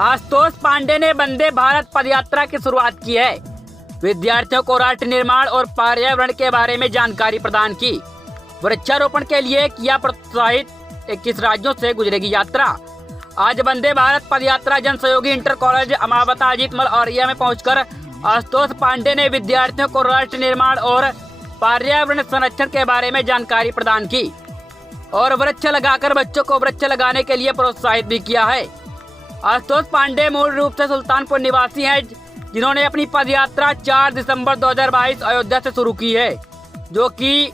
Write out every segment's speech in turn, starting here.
आशुतोष पांडे ने वंदे भारत पदयात्रा की शुरुआत की है। विद्यार्थियों को राष्ट्र निर्माण और पर्यावरण के बारे में जानकारी प्रदान की। वृक्षारोपण के लिए किया प्रोत्साहित। 21 राज्यों से गुजरेगी यात्रा। आज वंदे भारत पदयात्रा जन सहयोगी इंटर कॉलेज अमावता अजीत मल औरिया में पहुंचकर आशुतोष पांडे ने विद्यार्थियों को राष्ट्र निर्माण और पर्यावरण संरक्षण के बारे में जानकारी प्रदान की और वृक्ष लगाकर बच्चों को वृक्ष लगाने के लिए प्रोत्साहित भी किया है। आशुतोष पांडे मूल रूप से सुल्तानपुर निवासी हैं, जिन्होंने अपनी पदयात्रा 4 दिसंबर 2022 अयोध्या से शुरू की है, जो कि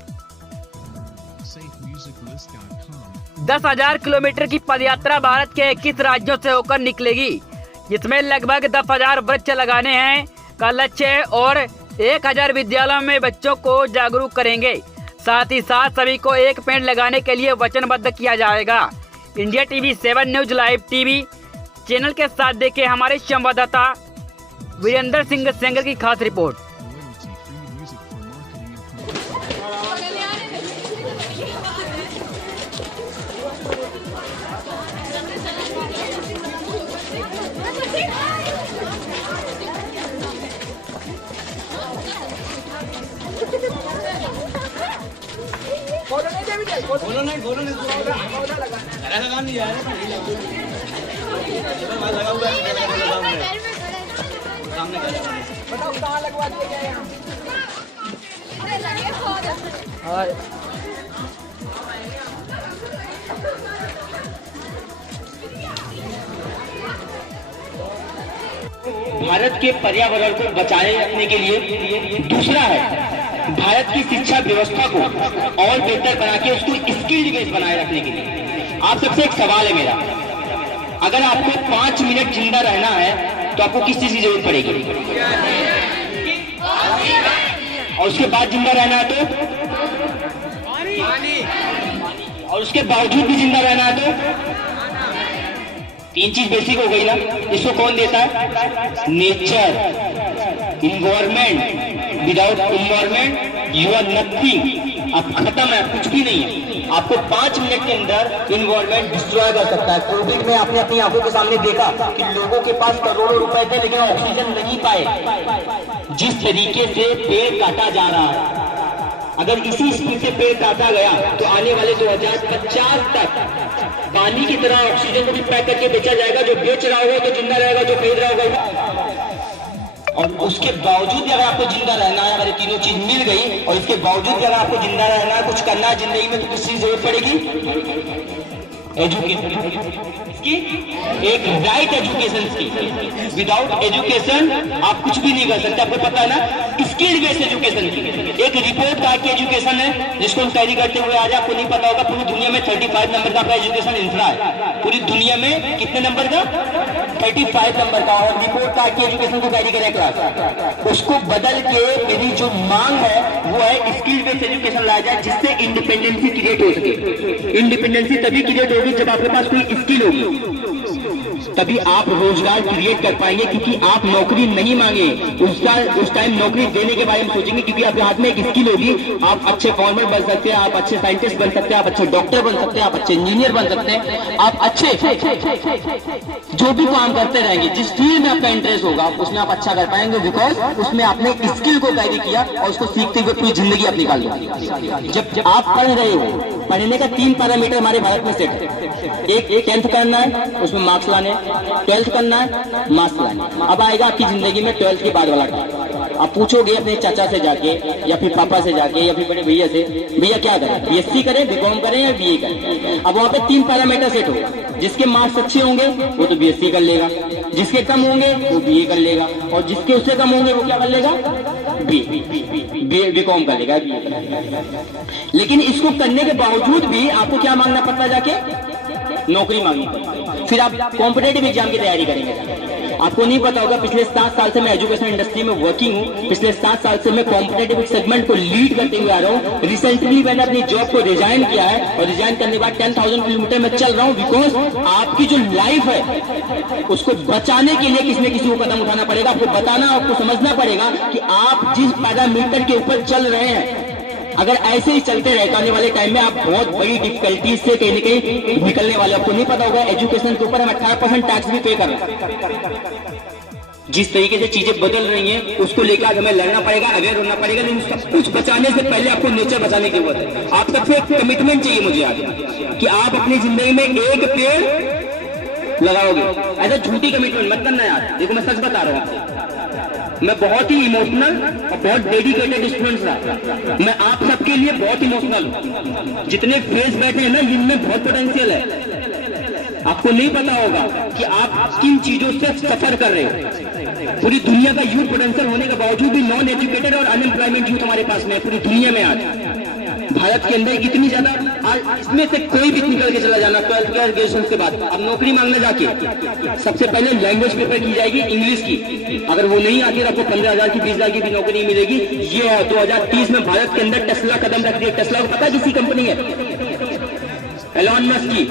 10,000 किलोमीटर की पदयात्रा भारत के 21 राज्यों से होकर निकलेगी, जिसमें लगभग 10,000 वृक्ष लगाने हैं का लक्ष्य है और 1,000 विद्यालयों में बच्चों को जागरूक करेंगे। साथ ही साथ सभी को एक पेड़ लगाने के लिए वचनबद्ध किया जाएगा। India TV 7 news live TV channel के साथ देखे हमारे संवाददाता वीरेंद्र सिंह सेंगर की खास रिपोर्ट। बोलो नहीं लगा नहीं यार लगा हुआ है सामने बताओ कहाँ लगवा दिया गया यहाँ। भारत के पर्यावरण को बचाए रखने के लिए दूसरा है भारत की शिक्षा व्यवस्था को और बेहतर बना के उसको स्किल्ड बेस बनाए रखने के लिए। आप सबसे एक सवाल है मेरा, अगर आपको 5 मिनट जिंदा रहना है तो आपको किस चीज की जरूरत पड़ेगी? और उसके बाद जिंदा रहना है तो और उसके बावजूद भी जिंदा रहना है तो 3 चीज बेसिक हो गई ना। इसको कौन देता है? Nature. Environment. Without environment you are nothing. अब खत्म है, कुछ भी नहीं है। आपको 5 मिनट के अंदर इन्वायरमेंट डिस्ट्रॉय कर सकता है। कोविड में आपने अपनी आंखों के सामने देखा कि लोगों के पास करोड़ों रुपए थे लेकिन ऑक्सीजन नहीं पाए। जिस तरीके से पेड़ काटा जा रहा है, अगर इसी स्पीड से पेड़ काटा गया तो आने वाले 2050 तक पानी की तरह ऑक्सीजन को भी पैक करके बेचा जाएगा। जो बेच रहा होगा तो जिंदा रहेगा, जो खरीद रहा होगा। और उसके बावजूद भी अगर आपको जिंदा रहना है, अगर तीनों चीज मिल गई और इसके बावजूद भी अगर आपको जिंदा रहना है, कुछ करना है जिंदगी में, तो किस चीज जरूरत पड़ेगी? एजुकेशन की, एक राइट एजुकेशन की। विदाउट एजुकेशन आप कुछ भी नहीं कर सकते। आपको पता है ना, स्किल बेस्ड एजुकेशन की एक रिपोर्ट कार्ड की एजुकेशन है जिसको हम कैरी करते हुए आज आपको नहीं पता होगा, पूरी दुनिया में 35 नंबर का एजुकेशन इंफ्रा है। पूरी दुनिया में कितने नंबर का? 35 नंबर का। और रिपोर्ट कार्ड की एजुकेशन को कैरी करें क्लास, उसको बदल के मेरी जो मांग है वो है स्किल बेस्ड एजुकेशन लाया जाए, जिससे इंडिपेंडेंसी क्रिएट हो सके। इंडिपेंडेंसी तभी क्रिएट होगी जब आपके पास कोई स्किल होगी, तभी आप रोजगार क्रिएट कर पाएंगे। क्योंकि आप नौकरी नहीं मांगे, उस टाइम नौकरी देने के बारे में सोचेंगे, क्योंकि आपके हाथ में एक स्किल होगी। आप अच्छे फार्मर बन सकते हैं, आप अच्छे साइंटिस्ट बन सकते हैं, आप अच्छे डॉक्टर बन सकते हैं, आप अच्छे इंजीनियर बन सकते हैं, आप अच्छे जो भी काम करते रहेंगे। जिस फील्ड में आपका इंटरेस्ट होगा उसमें आप अच्छा कर पाएंगे, बिकॉज उसमें आपने स्किल को कैरी किया और उसको सीखते हुए पूरी जिंदगी आप निकाल लो। जब आप पढ़ रहे हो, पढ़ने का 3 पैरामीटर हमारे भारत में सेट है। एक 10th करना है, उसमें मार्क्स लाने, 12th करना है, मार्क्स लाने। अब आएगा आपकी जिंदगी में 12th के बाद वाला टाइम। आप पूछोगे अपने चाचा से जाके या फिर पापा से जाके या फिर बड़े भैया से, भैया क्या करें, बीएससी करें, बीकॉम करें या बीए करें? अब वहाँ पे 3 पैरामीटर सेट होगा। जिसके मार्क्स अच्छे होंगे वो तो बीएससी कर लेगा, जिसके कम होंगे वो बीए कर लेगा, और जिसके उससे कम होंगे वो क्या कर लेगा? बीकॉम कर लेगा। लेकिन इसको करने के बावजूद भी आपको क्या मांगना पड़ता? जाके नौकरी मांगनी पड़ती। फिर आप कॉम्पिटेटिव एग्जाम की तैयारी करेंगे। आपको नहीं पता होगा, पिछले 7 साल से मैं एजुकेशन इंडस्ट्री में वर्किंग हूँ। पिछले 7 साल से मैं कॉम्पिटेटिव सेगमेंट को लीड करते हुए आ रहा हूँ। रिसेंटली मैंने अपनी जॉब को रिजाइन किया है और रिजाइन करने के बाद 10,000 किलोमीटर में चल रहा हूँ। बिकॉज आपकी जो लाइफ है उसको बचाने के लिए किसी न किसी को कदम उठाना पड़ेगा। आपको बताना, आपको समझना पड़ेगा कि आप जिस पैरामीटर के ऊपर चल रहे हैं अगर ऐसे ही चलते रहे तो आने वाले टाइम में आप बहुत बड़ी डिफिकल्टीज से कहीं न कहीं निकलने वाले। आपको नहीं पता होगा एजुकेशन के ऊपर हम 18% टैक्स भी पे कर रहे हैं। जिस तरीके से चीजें बदल रही हैं उसको लेकर हमें लड़ना पड़ेगा, अवेयर होना पड़ेगा, लेकिन सब कुछ बचाने से पहले आपको नेचर बचाने की जरूरत है। आप सबसे एक कमिटमेंट चाहिए मुझे आज कि आप अपनी जिंदगी में एक पेड़ लगाओगे। ऐसा झूठी कमिटमेंट मत करना यार। देखो मैं सच बता रहा हूँ, मैं बहुत ही इमोशनल और बहुत डेडिकेटेड स्टूडेंट था। मैं आप सबके लिए बहुत इमोशनल हूँ। जितने फेस बैठे हैं ना, इनमें बहुत पोटेंशियल है। आपको नहीं पता होगा कि आप किन चीजों से सफर कर रहे हो। पूरी दुनिया का यूथ पोटेंशियल होने के बावजूद भी नॉन एजुकेटेड और अनएम्प्लॉयमेंट यूथ हमारे पास में है पूरी दुनिया में। आज भारत के अंदर इतनी ज्यादा, आज इसमें से कोई भी निकल के चला जाना 12th ग्रेजुएशन के बाद, अब नौकरी मांगने जाके सबसे पहले लैंग्वेज पेपर की जाएगी इंग्लिश की। अगर वो नहीं आती तो आपको 15,000 की 20,000 की भी नौकरी मिलेगी। ये है 2030 में भारत के अंदर टेस्ला कदम रख रही है। टेस्ला को पता है किसी कंपनी है? एलॉन मस्क की।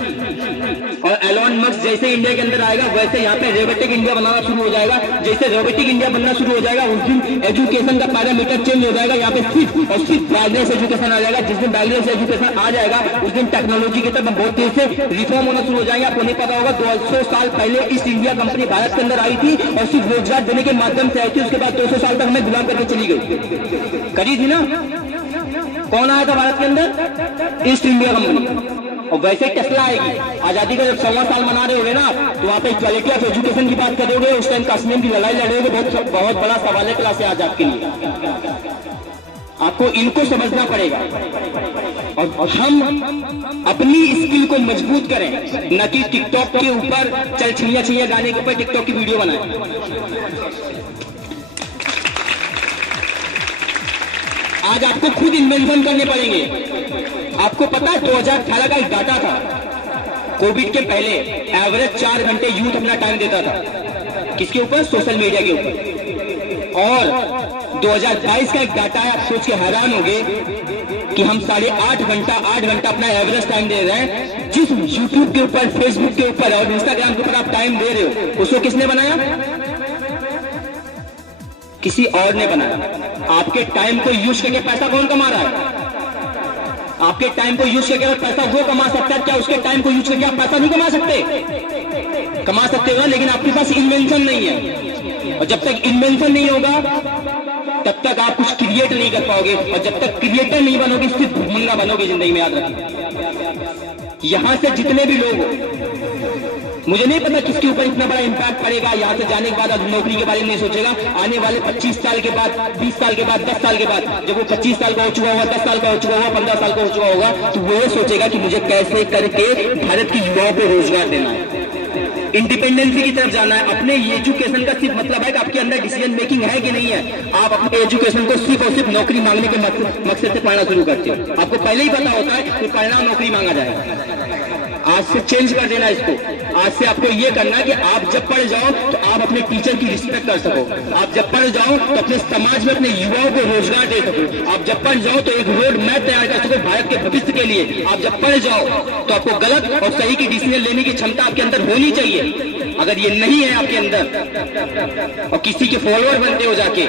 और एलॉन मस्क जैसे इंडिया के अंदर आएगा वैसे यहाँ पे रोबोटिक इंडिया बनाना शुरू हो जाएगा। जैसे रोबोटिक इंडिया बनना शुरू हो जाएगा उस दिन एजुकेशन का पैरामीटर चेंज हो जाएगा। यहाँ पे सिर्फ और सिर्फ बैकलेस एजुकेशन आ जाएगा। जिस दिन बैकलेस एजुकेशन आ जाएगा उस दिन टेक्नोलॉजी की तरफ बहुत तेज से रिफॉर्म होना शुरू हो जाएगा। आपको नहीं पता होगा 200 साल पहले ईस्ट इंडिया कंपनी भारत के अंदर आई थी और सिर्फ रोजगार देने के माध्यम से आई थी। उसके बाद 200 साल तक हमें गुलाम करके चली गई। करी थी ना? कौन आया था भारत के अंदर? East India company. और वैसे टेस्ला आएगी। आजादी का जब 100वां साल मना रहे होगे ना, तो वहाँ पे क्वालिटी ऑफ एजुकेशन की बात करोगे, उस टाइम कश्मीर की लड़ाई लड़ोगे। बहुत बड़ा सवाल है क्लास आज आपके लिए। आपको इनको समझना पड़ेगा और हम अपनी स्किल को मजबूत करें, न कि टिकटॉक के ऊपर चल छिया छिया गाने के ऊपर टिकटॉक की वीडियो बनाए। आज आपको खुद इन्वेंशन करने पड़ेंगे। आपको पता है 2018 का एक डाटा था, कोविड के पहले एवरेज 4 घंटे यूथ अपना टाइम देता था। किसके ऊपर? सोशल मीडिया के ऊपर। और 2022 का एक डाटा है, आप सोच के हैरान होंगे कि हम 8.5 घंटा अपना एवरेज टाइम दे रहे हैं। जिस यूट्यूब के ऊपर, फेसबुक के ऊपर और इंस्टाग्राम के ऊपर आप टाइम दे रहे हो, उसको किसने बनाया? किसी और ने बनाया। आपके टाइम को यूज करके पैसा कौन कमा रहा है? आपके टाइम को यूज करके पैसा वो कमा सकता है। क्या उसके टाइम को यूज करके आप पैसा नहीं कमा सकते? कमा सकते हो, लेकिन आपके पास इन्वेंशन नहीं है। और जब तक इन्वेंशन नहीं होगा तब तक आप कुछ क्रिएट नहीं कर पाओगे। और जब तक क्रिएटर नहीं बनोगे सिर्फ भूमंगा बनोगे जिंदगी में। याद रखिए, यहां से जितने भी लोग हो, मुझे नहीं पता किसके ऊपर इतना बड़ा इम्पैक्ट पड़ेगा। यहाँ से जाने के बाद अब नौकरी के बारे में नहीं सोचेगा। आने वाले 25 साल के बाद, 20 साल के बाद, 10 साल के बाद, जब वो 25 साल का हो चुका होगा, 10 साल का हो चुका होगा, 15 साल का हो चुका होगा, तो वो सोचेगा कि मुझे कैसे करके भारत की युवाओं को रोजगार देना है, इंडिपेंडेंसी की तरफ जाना है। अपने एजुकेशन का सिर्फ मतलब है कि आपके अंदर डिसीजन मेकिंग है कि नहीं है। आप अपने एजुकेशन को सिर्फ और सिर्फ नौकरी मांगने के मकसद से पढ़ना शुरू करते हो। आपको पहले ही पता होता है कि पढ़ना नौकरी मांगा जाएगा। आज से चेंज कर देना इसको। आज से आपको ये करना है कि आप जब पढ़ जाओ तो आप अपने टीचर की रिस्पेक्ट कर सको। आप जब पढ़ जाओ तो अपने समाज में अपने युवाओं को रोजगार दे सको। आप जब पढ़ जाओ तो एक रोड मैप तैयार कर सको भारत के भविष्य के लिए। आप जब पढ़ जाओ तो आपको गलत और सही की डिसीजन लेने की क्षमता आपके अंदर होनी चाहिए। अगर ये नहीं है आपके अंदर और किसी के फॉलोअर बनते हो जाके,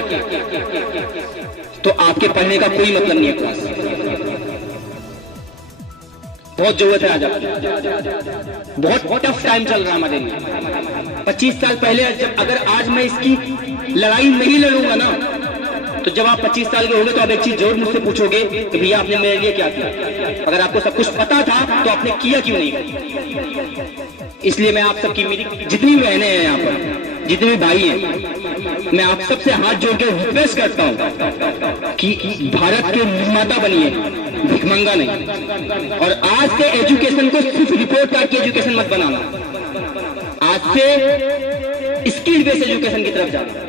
तो आपके पढ़ने का कोई मतलब नहीं है। क्लास बहुत जरूरत है। आज बहुत टफ टाइम चल रहा है हमारे लिए। 25 साल पहले अगर आज मैं इसकी लड़ाई नहीं लड़ूंगा ना, तो जब आप 25 साल के होंगे तो आप एक चीज जरूर मुझसे पूछोगे कि भैया आपने मेरे लिए क्या किया। अगर आपको सब कुछ पता था तो आपने किया क्यों नहीं? इसलिए मैं आप सबकी, मेरी जितनी बहनें हैं यहाँ पर, जितने भी भाई हैं, मैं आप सबसे हाथ जोड़ के रिक्वेस्ट करता हूँ कि भारत के निर्माता बनिए, भिखमंगा नहीं। और आज से एजुकेशन को सिर्फ रिपोर्ट कार्ड की एजुकेशन मत बनाना। आज से स्किल बेस्ड एजुकेशन की तरफ जाना।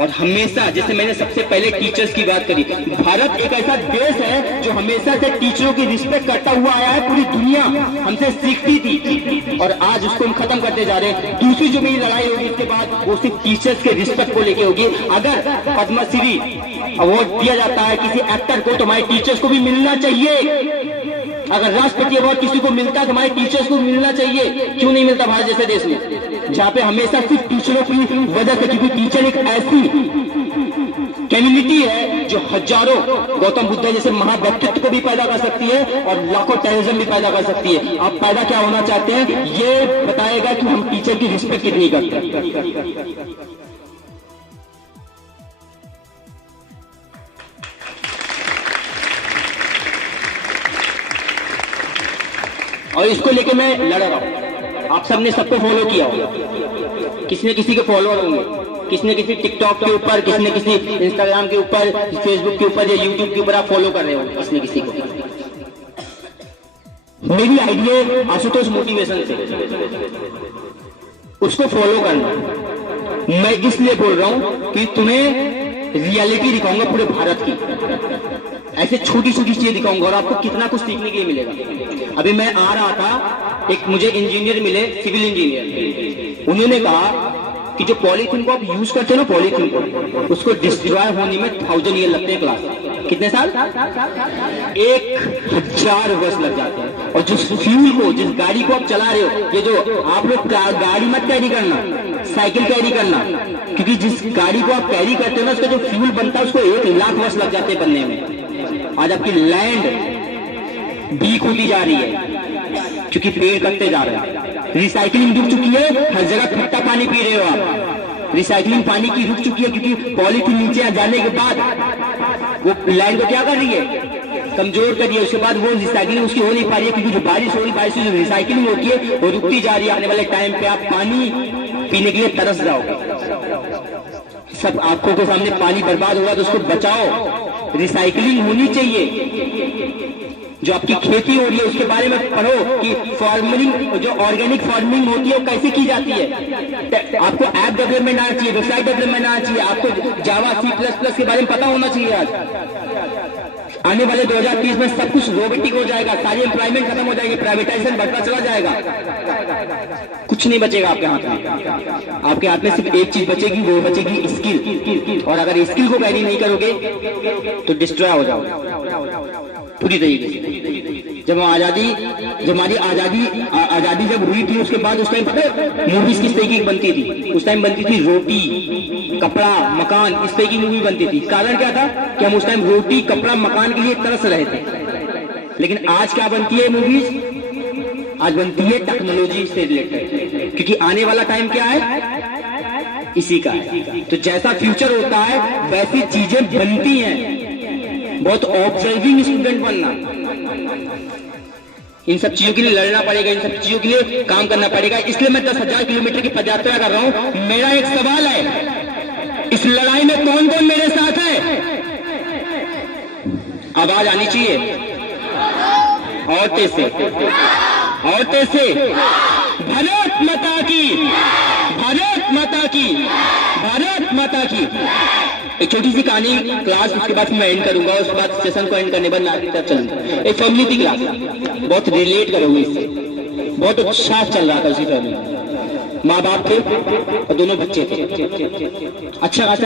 और हमेशा, जैसे मैंने सबसे पहले टीचर्स की बात करी, भारत एक ऐसा देश है जो हमेशा से टीचरों की रिस्पेक्ट करता हुआ आया है। पूरी दुनिया हमसे सीखती थी और आज उसको हम खत्म करते जा रहे हैं। दूसरी जो मेरी लड़ाई होगी इसके बाद, वो सिर्फ टीचर्स के रिस्पेक्ट को लेके होगी। अगर पद्मश्री अवार्ड दिया जाता है किसी एक्टर को तो हमारे टीचर्स को भी मिलना चाहिए। अगर राष्ट्रपति अवार्ड किसी को मिलता है तो हमारे टीचर्स को मिलना चाहिए। क्यों नहीं मिलता भारत जैसे देश में, जहाँ पे हमेशा सिर्फ टीचरों की वजह से, क्योंकि टीचर एक ऐसी कम्युनिटी है जो हजारों गौतम बुद्ध जैसे महाव्यक्तित्व को भी पैदा कर सकती है और लाखों टेररिज्म भी पैदा कर सकती है। आप पैदा क्या होना चाहते हैं, ये बताएगा कि हम टीचर की रिस्पेक्ट कितनी करते हैं। और इसको लेके मैं लड़ रहा हूं। आप सबने सबको फॉलो किया होगा, किसने किसी के फॉलोअर होंगे, किसने किसी टिकटॉक के ऊपर, किसने किसी इंस्टाग्राम के ऊपर, फेसबुक के ऊपर या यूट्यूब के ऊपर आप फॉलो कर रहे हो किसने किसी को। मेरी आइडिया आशुतोष मोटिवेशन से, उसको फॉलो करना। मैं इसलिए बोल रहा हूं कि तुम्हें रियलिटी दिखाऊंगा पूरे भारत की, ऐसे छोटी छोटी चीजें दिखाऊंगा और आपको कितना कुछ सीखने के लिए मिलेगा। अभी मैं आ रहा था, एक मुझे इंजीनियर मिले, सिविल इंजीनियर, उन्होंने कहा कि जो पॉलीथीन को आप यूज करते हो ना, पॉलीथीन को, उसको डिस्ट्रॉय होने में 1000 ईयर लगते हैं। क्लास कितने साल? 1000 वर्ष लग जाते हैं। और जिस फ्यूल को, जिस गाड़ी को आप चला रहे हो, ये जो आप लोग गाड़ी मत कैरी करना, साइकिल कैरी करना, क्योंकि जिस गाड़ी को आप कैरी करते हो ना, उसका जो फ्यूल बनता है उसको 1 लाख वर्ष लग जाते हैं बनने में। आज आपकी लैंड वीक होती जा रही है क्योंकि पेड़ कटते जा रहे हैं। रिसाइकलिंग रुक चुकी है, हर जगह खट्टा पानी पी रहे हो आप। रिसाइकलिंग पानी की रुक चुकी है क्योंकि पॉलीथीन नीचे जाने के बाद वो लैंड को क्या कर रही है, कमजोर कर रही है। उसके बाद वो रिसाइकलिंग उसकी हो नहीं पा रही है क्योंकि जो बारिश हो रही है, बारिश से जो रिसाइकलिंग होती है वो रुकती जा रही है। आने वाले टाइम पे आप पानी पीने के लिए तरस जाओगे। सब आंखों के सामने पानी बर्बाद होगा, तो उसको बचाओ। रिसाइकलिंग होनी चाहिए। जो आपकी खेती हो रही है उसके बारे में पढ़ो कि फार्मिंग, जो ऑर्गेनिक फार्मिंग होती है वो कैसे की जाती है। आपको ऐप डेवलपमेंट आना चाहिए, वेबसाइट डेवलपमेंट आना चाहिए, आपको जावा C++ के बारे में पता होना चाहिए। आज आने वाले 2030 में सब कुछ रोबोटिक हो जाएगा, सारी एम्प्लॉयमेंट खत्म हो जाएगी, प्राइवेटाइजेशन बढ़ता चला जाएगा, कुछ नहीं बचेगा आपके हाथ में। आपके हाथ में सिर्फ एक चीज बचेगी, वो बचेगी स्किल। और अगर स्किल को कैरी नहीं करोगे तो डिस्ट्रॉय हो जाओगे पूरी तरीके से। जब हमारी आजादी जब हुई थी, उसके बाद उस टाइम पता है मूवीज किस तरीके की बनती थी? उस टाइम बनती थी रोटी, कपड़ा, मकान, इस तरह की मूवी बनती थी। कारण क्या था कि हम उस टाइम रोटी, कपड़ा, मकान के लिए तरस रहे थे। लेकिन आज क्या बनती है मूवीज? आज बनती है टेक्नोलॉजी से रिलेटेड, क्योंकि आने वाला टाइम क्या है, इसी का है। तो जैसा फ्यूचर होता है वैसी चीजें बनती हैं। बहुत ऑब्जर्विंग स्टूडेंट बनना, इन सब चीजों के लिए लड़ना पड़ेगा, इन सब चीजों के लिए काम करना पड़ेगा। इसलिए मैं 10,000 किलोमीटर की पदयात्रा कर रहा हूं। मेरा एक सवाल है, इस लड़ाई में कौन कौन मेरे साथ है? आवाज आनी चाहिए और तेज से, और तेज से। भारत माता की, भारत माता की, भारत माता की। एक छोटी सी कहानी क्लास, उसके बाद मैं एंड करूंगा। उसके बाद सेशन को एंड करने बाद मैं आगे तरफ चलूंगा। एक फैमिली थी क्लास, बहुत रिलेट करोगे इससे। बहुत अच्छा चल रहा था उसी फैमिली, माँ बाप थे और दोनों बच्चे थे। अच्छा खासा